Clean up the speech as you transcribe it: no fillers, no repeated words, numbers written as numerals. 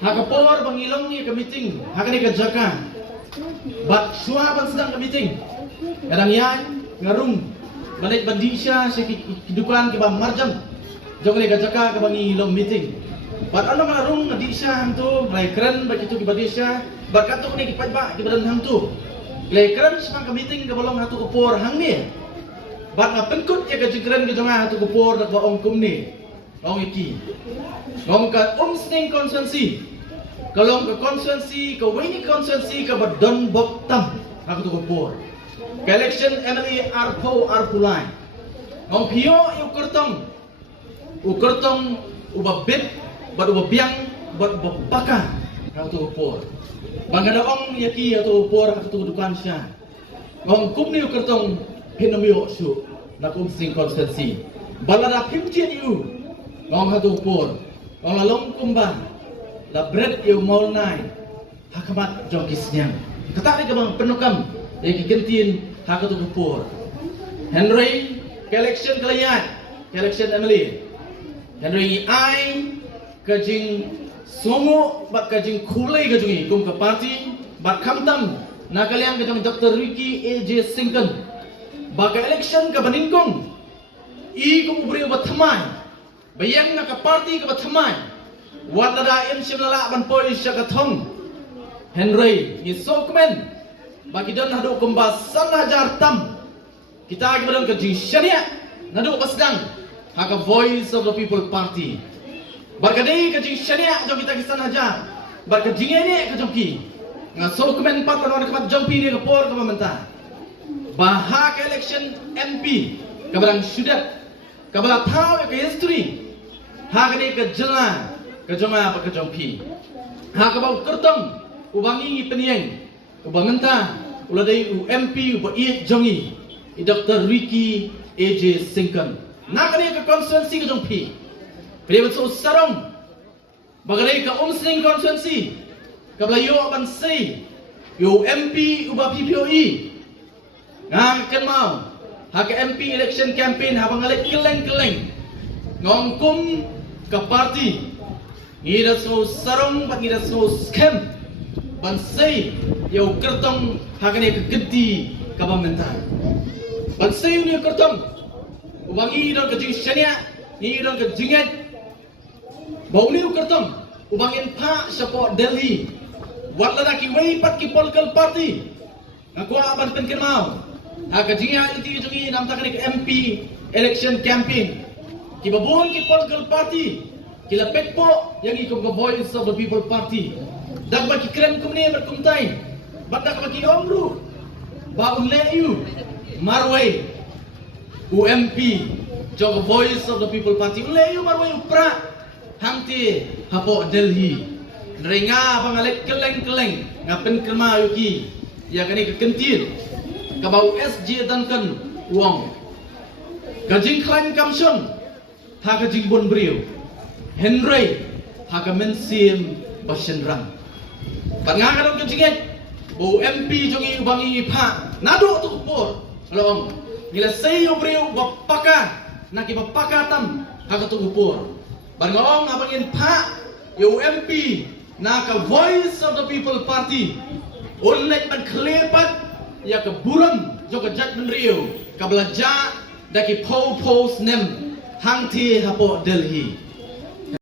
Hakapor bangilong ni ke meeting, hakani ke jaka. Bat suha ban sedang ke meeting. Kadang yan ngarung balik bandisya sa kehidupan ke bang marjam. Jong ni ke jaka ke bangilong meeting. Bat ano ngarung ngadisya hantu, lai keren bagi tu ke bandisya, bat katuk ni ke pajba ke badan hantu. Lai keren semang ke meeting ke bolong hatu kupor hang ni. Bat ngapenkut ya ke jengkeren ke jongah hatu kupor nak baong kum ni. Baong iki. Ngom ka sning konsensi. Kalau ke konsensi, ke wini konsensi ke badon boktam aku tu kupur. Ke election MLA arpo arpulai. Ngom pio ukertong uba bit, bad uba biang, bad uba baka aku tu kupur. Bangada ong yaki aku tu kupur aku tu dukan sya. Ngom kum ni ukertong hinamio su nakum sing konsensi. Balada pimcian you. Ngom aku tu kupur. Ngom lalong kumbang. La bread yang mau naik, hakamat jongkisnya. Kata ni kebang penukam, yang kigentin hakat ukupur. Henry, election kalian, election Emily. Henry I, kajing songo, bat kajing kulai kajungi, kum ke parti, bat kamtam, na kalian kajang Dr. Ricky A.J. Sington. Baka election ke beningkong, I kum ubri ubat thamai, bayang na ke parti ke bat thamai. Wat ada im simlala ban poi syakathong Henry ni sokmen bagi don hadu kumbasan hajar tam kita gibran ke jingshania nadu pasdang haka voice of the people party barkadei ke jingshania jo kita kisan hajar barka jingene ke jongki nga sokmen pat panor kemat jompi ni ke por ke pemerintah bahak election MP kabarang syudat kabala thau ke history hakane ke jelang kejoma apa kejompi ha kabau kertong ubangi penieng ubangenta uladai UMP uba iet jongi I Dr. Ricky A.J. Sington nakani ke konstituensi kejompi pilihan so sarong bagai ke sing konstituensi kablayo ban sei UMP uba PPOE ngangken mau ha ke MP election campaign ha bangalek keleng-keleng ngongkum ke parti ngira so sarong pat ngira so scam bansai yau kertong hakane ke gedi ka pemerintahan bansai ni kertong ubangi don ke jing syania ni don ke jinget bau ni kertong ubangin pa support Delhi wala na ki wei pat ki political party ngaku aban pen mau ha ke jingat iti jungi nam takani ke MP election campaign ki babon ki political party kila pekpo yang ikut ke voice of the people party dak bagi keren kumni berkumtai badak bagi omru baun leu marway UMP jog voice of the people party leu marway upra hangti hapo Delhi renga bangalek keleng-keleng ngapen kelma yuki ya kani kekentir kabau SJ dankan wong gajing klaim kamsong ha gajing bon brio Henry haka mensim basenrang pangangaron ke jinget bo MP jongi ubangi pa nado tu kupur long ngila sayo breu bapaka naki bapaka tam haka tu kupur bangong abangin pa yo MP naka voice of the people party ulit man klepat ya ke buram joka jat menrio kablaja daki po nem hangti hapo Delhi